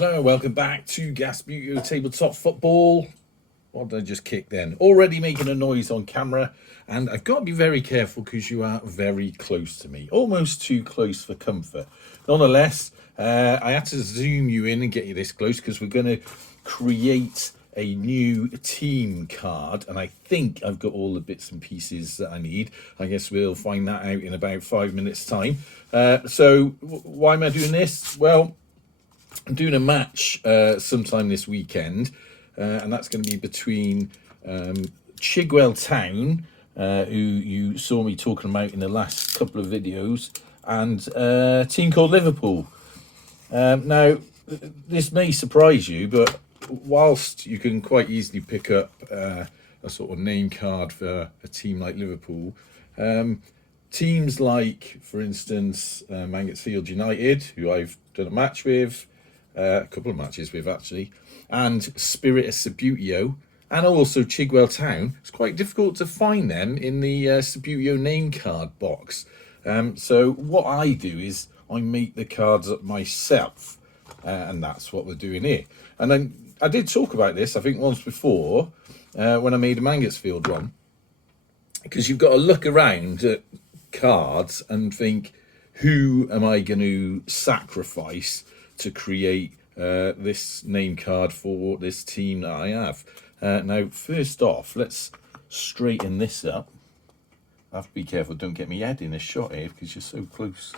Hello, welcome back to Gasbuto Tabletop Football. What did I just kick then? Already making a noise on camera, and I've got to be very careful because you are very close to me, almost too close for comfort. Nonetheless, I had to zoom you in and get you this close because we're going to create a new team card, and I think I've got all the bits and pieces that I need. I guess we'll find that out in about 5 minutes time. So why am I doing this? Well, I'm doing a match sometime this weekend, and that's going to be between Chigwell Town, who you saw me talking about in the last couple of videos, and a team called Liverpool. Now, this may surprise you, but whilst you can quite easily pick up a sort of name card for a team like Liverpool, teams like, for instance, Mangotsfield United, who I've done a match with, a couple of matches with actually, and Spirit of Subbuteo, and also Chigwell Town, it's quite difficult to find them in the Subbuteo name card box. So what I do is I make the cards up myself, and that's what we're doing here. And then I did talk about this, I think, once before, when I made a Mangotsfield one, because you've got to look around at cards and think, who am I going to sacrifice to create this name card for this team that I have? Now, first off, let's straighten this up. I have to be careful, don't get me head in a shot here because you're so close.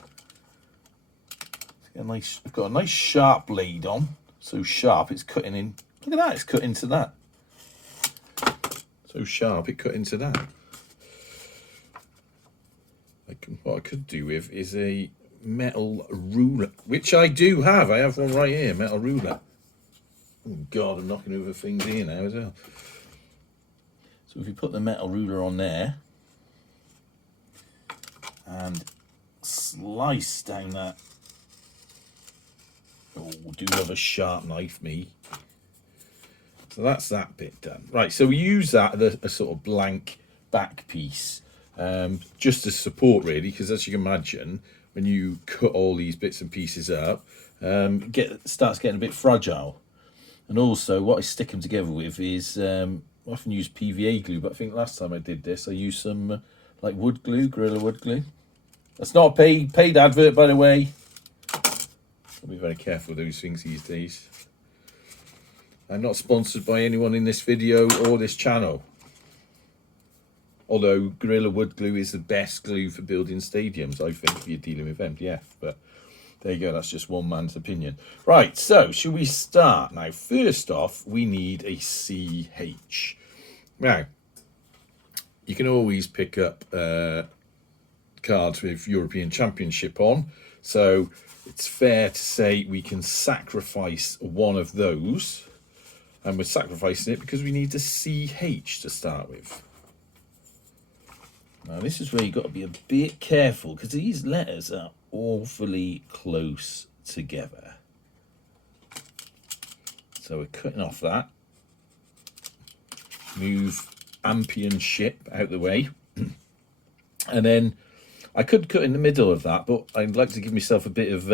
I've got a nice sharp blade on, so sharp it's cutting in. Look at that, it's cut into that. So sharp it cut into that. What I could do with is a metal ruler, which I do have. I have one right here, metal ruler. Oh God, I'm knocking over things here now as well. So if you put the metal ruler on there and slice down that. Oh, do love a sharp knife, me. So that's that bit done. Right, so we use that as a sort of blank back piece, just as support really, because as you can imagine, when you cut all these bits and pieces up, starts getting a bit fragile. And also what I stick them together with is, I often use PVA glue, but I think last time I did this, I used some like wood glue, Gorilla wood glue. That's not a paid advert, by the way. I'll be very careful with those things these days. I'm not sponsored by anyone in this video or this channel. Although Gorilla Wood Glue is the best glue for building stadiums, I think, if you're dealing with MDF. But there you go, that's just one man's opinion. Right, so should we start? Now, first off, we need a CH. Now, you can always pick up cards with European Championship on. So it's fair to say we can sacrifice one of those. And we're sacrificing it because we need the CH to start with. Now this is where you've got to be a bit careful because these letters are awfully close together. So we're cutting off that. Move Championship out of the way. And then I could cut in the middle of that, but I'd like to give myself a bit of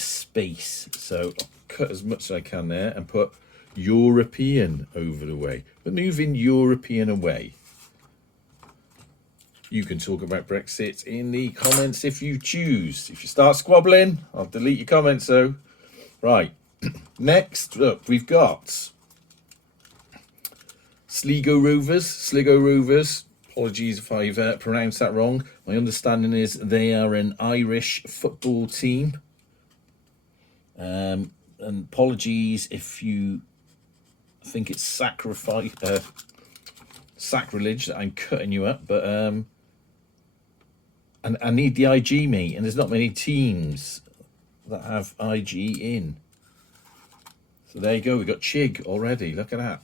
space. So I'll cut as much as I can there and put European over the way. We're moving European away. You can talk about Brexit in the comments if you choose. If you start squabbling, I'll delete your comments though. Right, next up we've got Sligo Rovers. Apologies if I've pronounced that wrong. My understanding is they are an Irish football team. And apologies if you think it's sacrilege that I'm cutting you up, but and I need the IG, mate, and there's not many teams that have IG in. So there you go, we've got Chig already, look at that.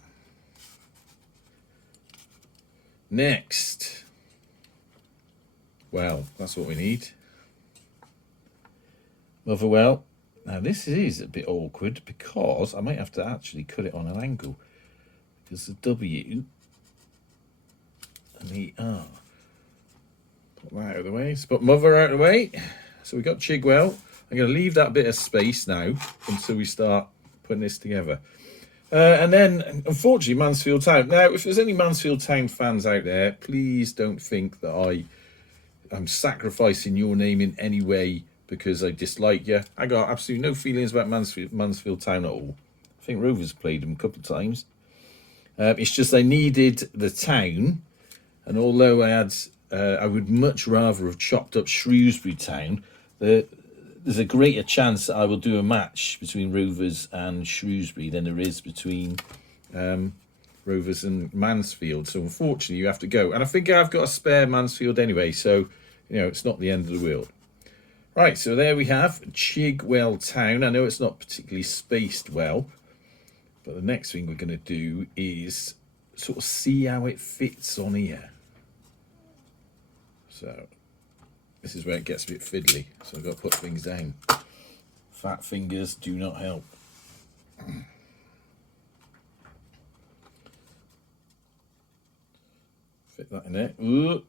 Next, well, that's what we need. Motherwell. Now this is a bit awkward because I might have to actually cut it on an angle because the W and the R. Put that out of the way. Let's put Mother out of the way. So we got Chigwell. I'm going to leave that bit of space now until we start putting this together. And then, unfortunately, Mansfield Town. Now, if there's any Mansfield Town fans out there, please don't think that I'm sacrificing your name in any way because I dislike you. I got absolutely no feelings about Mansfield Town at all. I think Rovers played them a couple of times. It's just I needed the town, and although I would much rather have chopped up Shrewsbury Town. There's a greater chance that I will do a match between Rovers and Shrewsbury than there is between Rovers and Mansfield. So unfortunately, you have to go. And I think I've got a spare Mansfield anyway, so it's not the end of the world. Right, so there we have Chigwell Town. I know it's not particularly spaced well, but the next thing we're going to do is sort of see how it fits on here. So this is where it gets a bit fiddly, so I've got to put things down. Fat fingers do not help. Fit that in there. Ooh.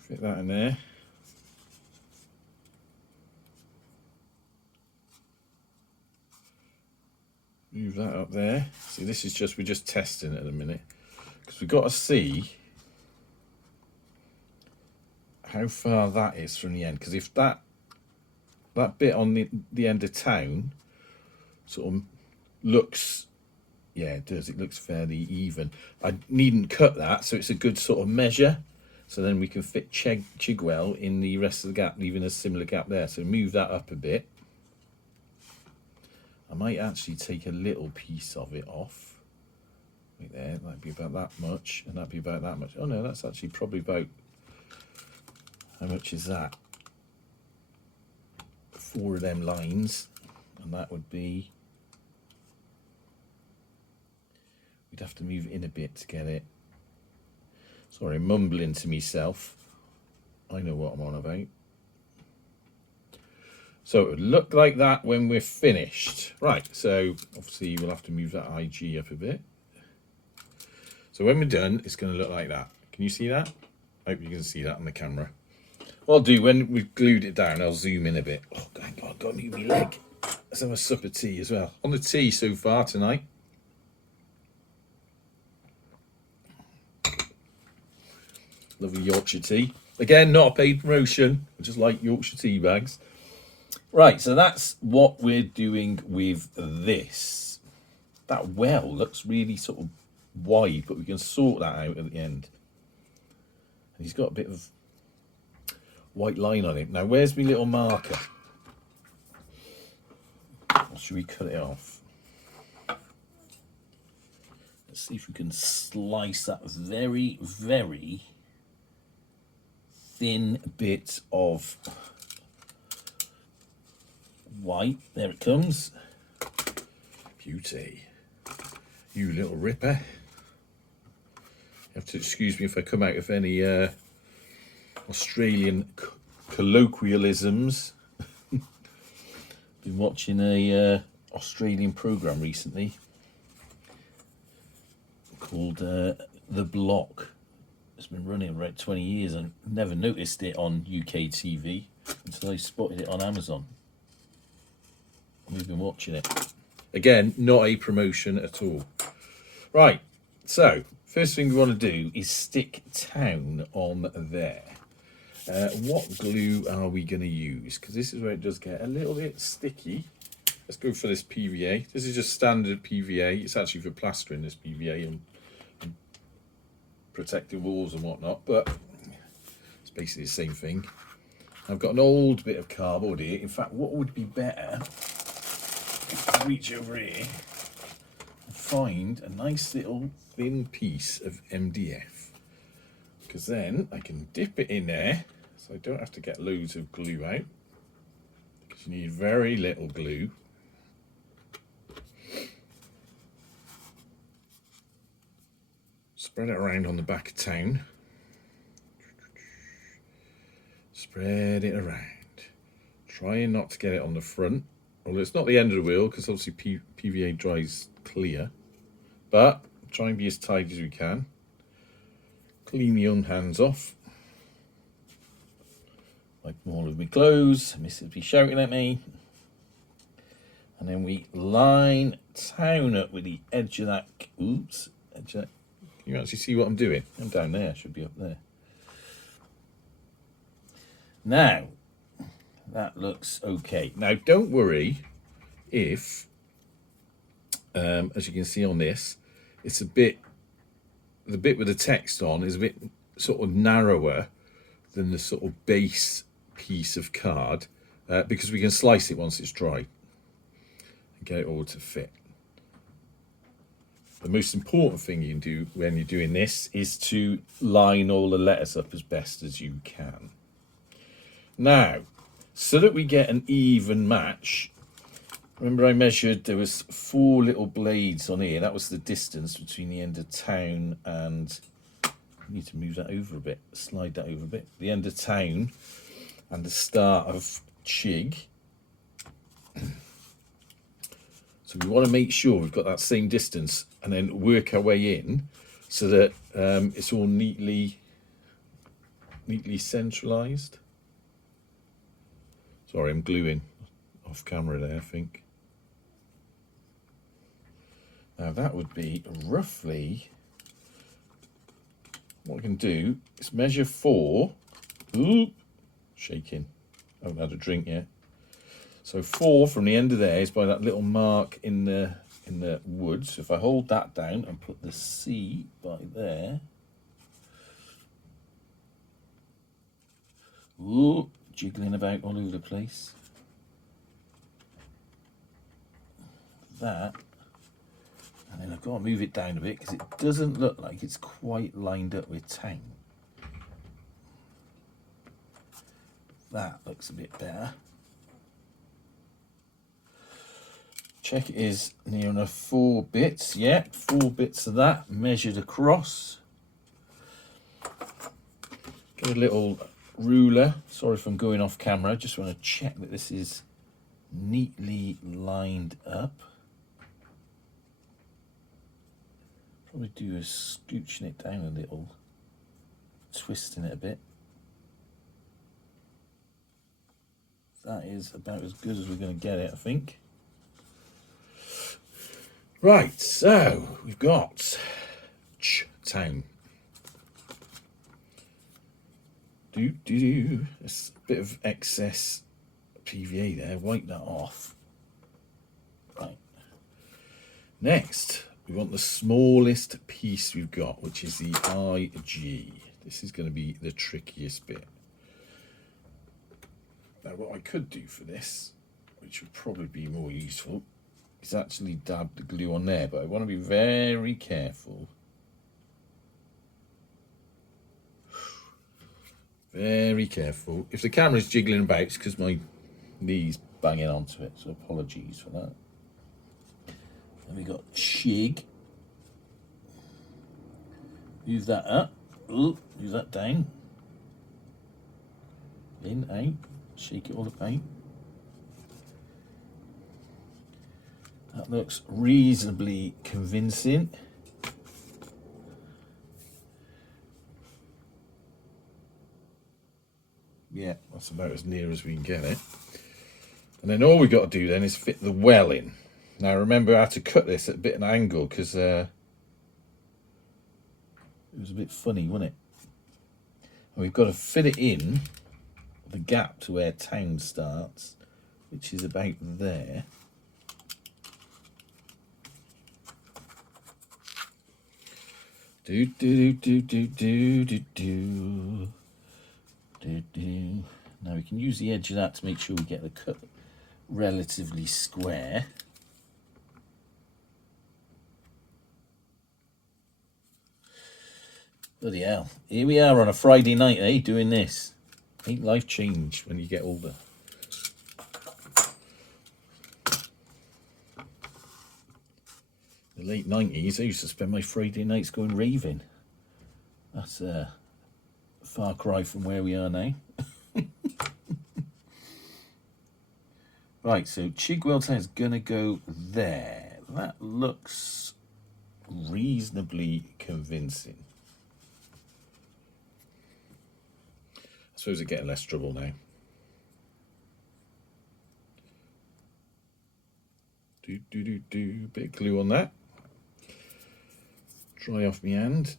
Fit that in there. Move that up there. See, this is we're just testing it at a minute, because we've got to see how far that is from the end, because if that bit on the end of town sort of looks, yeah, it does, it looks fairly even. I needn't cut that, so it's a good sort of measure, so then we can fit Chigwell in the rest of the gap, leaving a similar gap there. So move that up a bit. I might actually take a little piece of it off right there. That'd be about that much, and that'd be about that much. Oh no, that's actually probably about, how much is that? 4 of them lines, and that would be, we'd have to move it in a bit to get it. Sorry, mumbling to myself. I know what I'm on about. So it would look like that when we're finished. Right, so obviously we'll have to move that IG up a bit. So when we're done, it's going to look like that. Can you see that? I hope you can see that on the camera. What I'll do when we've glued it down, I'll zoom in a bit. Oh, thank God, I've got to move my leg. Let's have a sup of tea as well. On the tea so far tonight. Lovely Yorkshire tea. Again, not a paid promotion. I just like Yorkshire tea bags. Right, so that's what we're doing with this. That well looks really sort of wide, but we can sort that out at the end. And he's got a bit of white line on it. Now, where's my little marker? Or should we cut it off? Let's see if we can slice that very, very thin bit of white. There it comes. Beauty. You little ripper. You have to excuse me if I come out of any Australian colloquialisms. Been watching a Australian program recently called The Block. It's been running about 20 years and never noticed it on UK TV until I spotted it on Amazon. We've been watching it. Again, not a promotion at all. Right, so first thing we want to do is stick town on there. What glue are we going to use? Because this is where it does get a little bit sticky. Let's go for this PVA. This is just standard PVA. It's actually for plastering, this PVA, and protecting walls and whatnot, but it's basically the same thing. I've got an old bit of cardboard here. In fact, what would be better, if I reach over here and find a nice little thin piece of MDF, because then I can dip it in there so I don't have to get loads of glue out, because you need very little glue. Spread it around on the back of town. Spread it around. Trying not to get it on the front. Well, it's not the end of the wheel because obviously PVA dries clear. But try and be as tight as we can. Clean your own hands off. Wipe all of my clothes. Mrs. will be shouting at me. And then we line town up with the edge of that. Oops. Edge of that. Can you actually see what I'm doing? I'm down there. I should be up there. Now, that looks okay. Now, don't worry if, as you can see on this, it's a bit, the bit with the text on is a bit sort of narrower than the sort of base piece of card, because we can slice it once it's dry and get it all to fit. The most important thing you can do when you're doing this is to line all the letters up as best as you can. Now, so that we get an even match, remember I measured there was 4 little blades on here. That was the distance between the end of town and, I need to move that over a bit, slide that over a bit. The end of town and the start of Chig. So we want to make sure we've got that same distance and then work our way in so that it's all neatly centralized. Sorry, I'm gluing off camera there, I think. Now that would be roughly, what I can do is measure 4. Ooh, shaking. I haven't had a drink yet. So 4 from the end of there is by that little mark in the wood. So if I hold that down and put the C by there. Ooh, jiggling about all over the place. That. And then I've got to move it down a bit because it doesn't look like it's quite lined up with town. That looks a bit better. Check it is near enough 4 bits. Yeah, 4 bits of that measured across. Get a little ruler. Sorry if I'm going off camera. I just want to check that this is neatly lined up. Probably do is scooching it down a little, twisting it a bit. That is about as good as we're going to get it, I think. Right, so we've got town. There's a bit of excess PVA there. Wipe that off. Right. Next, we want the smallest piece we've got, which is the IG. This is going to be the trickiest bit. Now, what I could do for this, which would probably be more useful, is actually dab the glue on there, but I want to be very careful. Very careful. If the camera's jiggling about, it's because my knee's banging onto it, so apologies for that. Then we got Chig. Move that up. Ooh, move that down. In, out. Shake it all about. That looks reasonably convincing. Yeah, that's about as near as we can get it. And then all we've got to do then is fit the well in. Now remember I had to cut this at a bit of an angle because it was a bit funny, wasn't it? And we've got to fit it in the gap to where town starts, which is about there. Now we can use the edge of that to make sure we get the cut relatively square. Bloody hell. Here we are on a Friday night, eh, doing this. Ain't life change when you get older. The late 90s, I used to spend my Friday nights going raving. That's a far cry from where we are now. Right, so Chigwell Town is going to go there. That looks reasonably convincing. I suppose it's getting less trouble now. Bit of glue on that. Dry off my hand.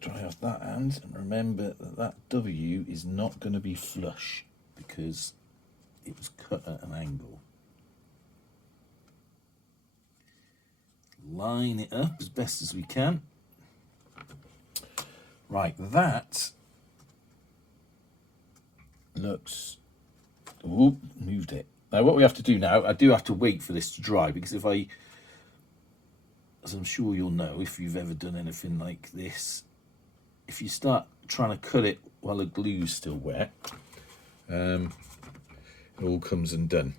Dry off that hand, and remember that that W is not going to be flush because it was cut at an angle. Line it up as best as we can. Right, that looks... Ooh, moved it. Now what we have to do now, I do have to wait for this to dry, because if I, as I'm sure you'll know if you've ever done anything like this, if you start trying to cut it while the glue's still wet, it all comes undone.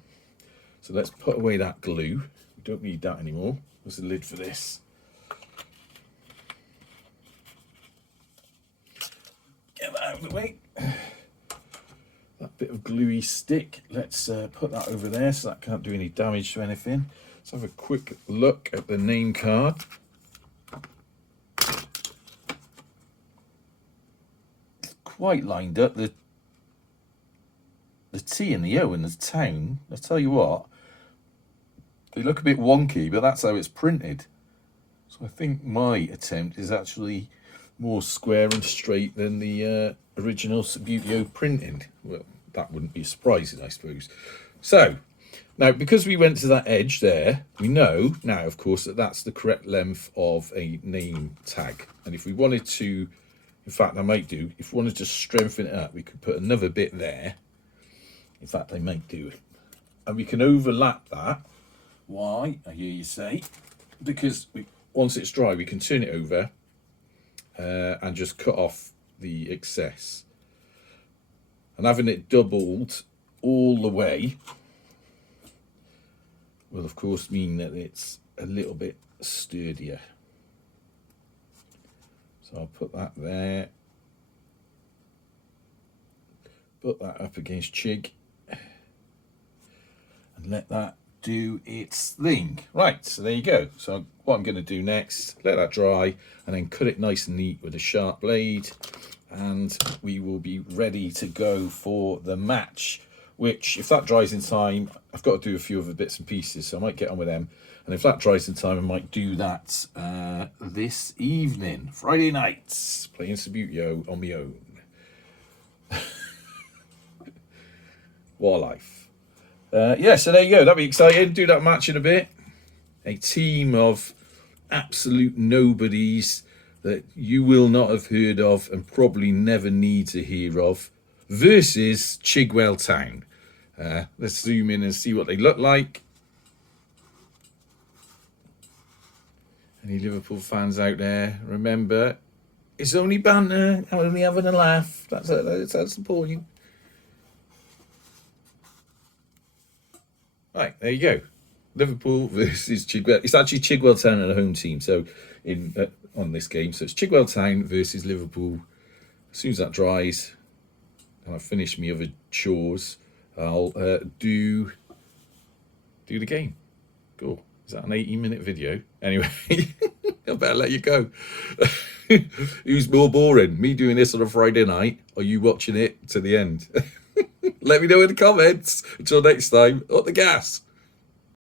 So let's put away that glue. We don't need that anymore. There's a lid for this. Get that out of the way. That bit of gluey stick, let's put that over there so that can't do any damage to anything. Let's have a quick look at the name card. It's quite lined up. The T and the O in the town, I tell you what, they look a bit wonky, but that's how it's printed. So I think my attempt is actually more square and straight than the original Subbuteo printing. Well, that wouldn't be surprising, I suppose. So, now because we went to that edge there, we know now, of course, that that's the correct length of a name tag. And if we wanted to, in fact, I might do, if we wanted to strengthen it up, we could put another bit there. In fact, I might do it. And we can overlap that. Why, I hear you say? Because once it's dry, we can turn it over and just cut off the excess. And having it doubled all the way will, of course, mean that it's a little bit sturdier. So I'll put that there. Put that up against Chig. And let that do its thing. Right, so there you go. So what I'm going to do next, let that dry and then cut it nice and neat with a sharp blade, and we will be ready to go for the match, which, if that dries in time, I've got to do a few other bits and pieces, so I might get on with them, and if that dries in time, I might do that this evening, Friday nights, playing Subbuteo on my own. What a life. Yeah, so there you go. That'll be exciting. Do that match in a bit. A team of absolute nobodies that you will not have heard of and probably never need to hear of versus Chigwell Town. Let's zoom in and see what they look like. Any Liverpool fans out there, remember, it's only banter. I'm only having a laugh. That's the point. Right, there you go. Liverpool versus Chigwell. It's actually Chigwell Town and a home team. So on this game, so it's Chigwell Town versus Liverpool. As soon as that dries, and I've finished my other chores, I'll do the game. Cool. Is that an 18-minute video? Anyway, I better let you go. Who's more boring? Me doing this on a Friday night, or you watching it to the end? Let me know in the comments. Until next time, up the gas.